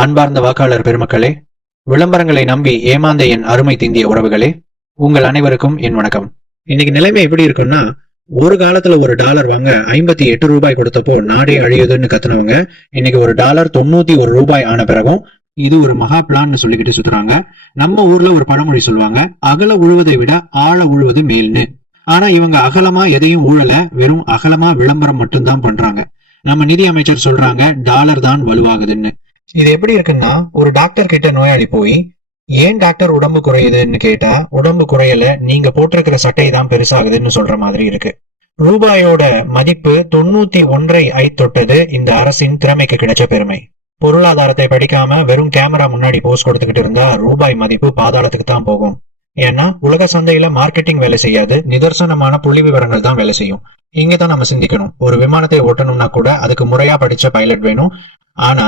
அன்பார்ந்த வாக்காளர் பெருமக்களே, விளம்பரங்களை நம்பி ஏமாந்த என் அருமை திந்திய உறவுகளே, உங்கள் அனைவருக்கும் என் வணக்கம். இன்னைக்கு நிலைமை எப்படி இருக்குன்னா, ஒரு காலத்துல ஒரு டாலர் வாங்க 58 ரூபாய் கொடுத்தப்போ நாடே அழியுதுன்னு கத்துனவங்க இன்னைக்கு ஒரு டாலர் 91 ரூபாய் ஆன பிறகும் இது ஒரு மகா பிளான்னு சொல்லிக்கிட்டு சுத்துறாங்க. நம்ம ஊர்ல ஒரு பழமொழி சொல்லுவாங்க, அகல உழுவதை விட ஆழ உழுவது மேல்னு. ஆனா இவங்க அகலமா எதையும் ஊழல, வெறும் அகலமா விளம்பரம் மட்டும்தான் பண்றாங்க. நம்ம நிதி அமைச்சர் சொல்றாங்க டாலர் தான் வலுவாகுதுன்னு. இது எப்படி இருக்குன்னா, ஒரு டாக்டர் கிட்ட நோயாளி போய் ஏன் டாக்டர் உடம்பு குறையுதுன்னு கேட்டா, உடம்பு குறையல, நீங்க போட்டிருக்கிற சட்டை தான் பெருசாகுதுன்னு சொல்ற மாதிரி இருக்கு. ரூபாயோட மதிப்பு 91 தொட்டது இந்த அரசின் திறமைக்கு கிடைச்ச பெருமை. பொருளாதாரத்தை படிக்காம வெறும் கேமரா முன்னாடி போஸ் கொடுத்துக்கிட்டு இருந்தா ரூபாய் மதிப்பு பாதாளத்துக்கு தான் போகும். ஏன்னா உலக சந்தையில மார்க்கெட்டிங் வேலை செய்யாது, நிதர்சனமான புள்ளி விவரங்கள் தான் வேலை செய்யும். இங்கதான் நம்ம சிந்திக்கணும். ஒரு விமானத்தை ஓட்டணும்னா கூட அதுக்கு முறையா படிச்ச பைலட் வேணும். ஆனா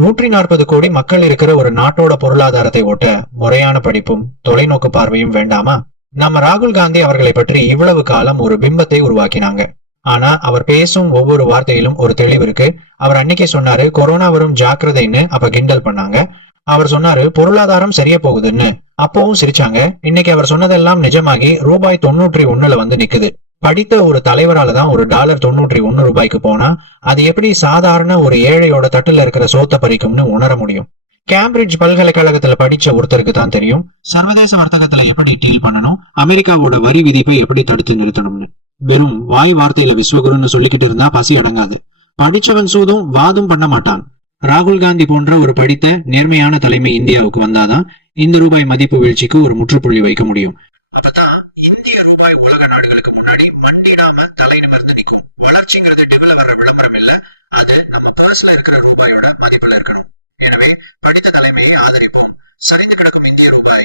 140 கோடி மக்கள் இருக்கிற ஒரு நாட்டோட பொருளாதாரத்தை ஓட்ட முறையான படிப்பும் தொலைநோக்கு பார்வையும் வேண்டாமா? நம்ம ராகுல் காந்தி அவர்களை பற்றி இவ்வளவு காலம் ஒரு பிம்பத்தை உருவாக்கினாங்க. ஆனா அவர் பேசும் ஒவ்வொரு வார்த்தையிலும் ஒரு தெளிவு இருக்கு. அவர் அன்னைக்கு சொன்னாரு கொரோனா வரும் ஜாக்கிரதைன்னு, அப்ப கிண்டல் பண்ணாங்க. அவர் சொன்னாரு பொருளாதாரம் சரியா போகுதுன்னு, அப்பவும் சிரிச்சாங்க. இன்னைக்கு அவர் சொன்னதெல்லாம் நிஜமாகி ரூபாய் 91 வந்து நிக்குது. படித்த ஒரு தலைவரால தான் ஒரு டாலர் 91 ரூபாய்க்கு போனா அது எப்படி சாதாரண ஒரு ஏழையோட தட்டுல இருக்கிற சோத்த பறிக்கும்னு உணர முடியும். கேம்பிரிட்ஜ் பல்கலைக்கழகத்துல படிச்ச ஒருத்தருக்கு தான் தெரியும் சர்வதேச வர்த்தகத்துல எப்படி டீல் பண்ணணும், அமெரிக்காவோட வரி விதிப்பை எப்படி தடுத்து நிறுத்தணும்னு. வெறும் வாய் வார்த்தையில விஸ்வகுருன்னு சொல்லிக்கிட்டு இருந்தா பசி அடங்காது. படிச்சவன் சூதும் வாதும் பண்ண மாட்டான். ராகுல் காந்தி போன்ற ஒரு படித்த நேர்மையான தலைமை இந்தியாவுக்கு வந்தாதான் இந்த ரூபாய் மதிப்பு வீழ்ச்சிக்கு ஒரு முற்றுப்புள்ளி வைக்க முடியும். அப்பதான் இந்திய ரூபாய் உலக நாடுகளுக்கு முன்னாடி மண்டிடாம தலை நிமிர்ந்து நிற்கும். வளர்ச்சிங்கிறது டெவலப்பர் விளம்பரம் இல்ல, அது நம்ம பர்ஸ்ல இருக்கிற ரூபாயோட மதிப்புல இருக்கணும். எனவே படித்த தலைமையை ஆதரிப்போம். சரிந்து கிடக்கும் இந்திய ரூபாய்